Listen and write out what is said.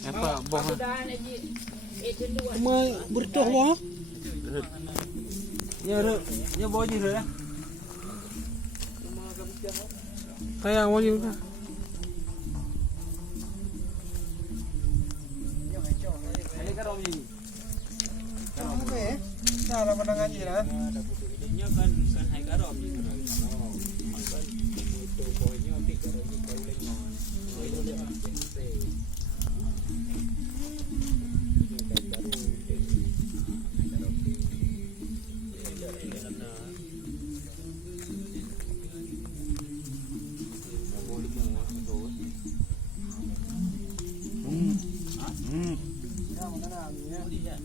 Apa boh? Mai bertuah boh. Ya boh je dah. Kayak boh je. Ini kan om ni. Okey. Cara pandangan je lah. Nya kan hai karom ni kan. Kan itu bohnya tik karom ni kau lengon. Itu dia. Ya, mana nak ni ya.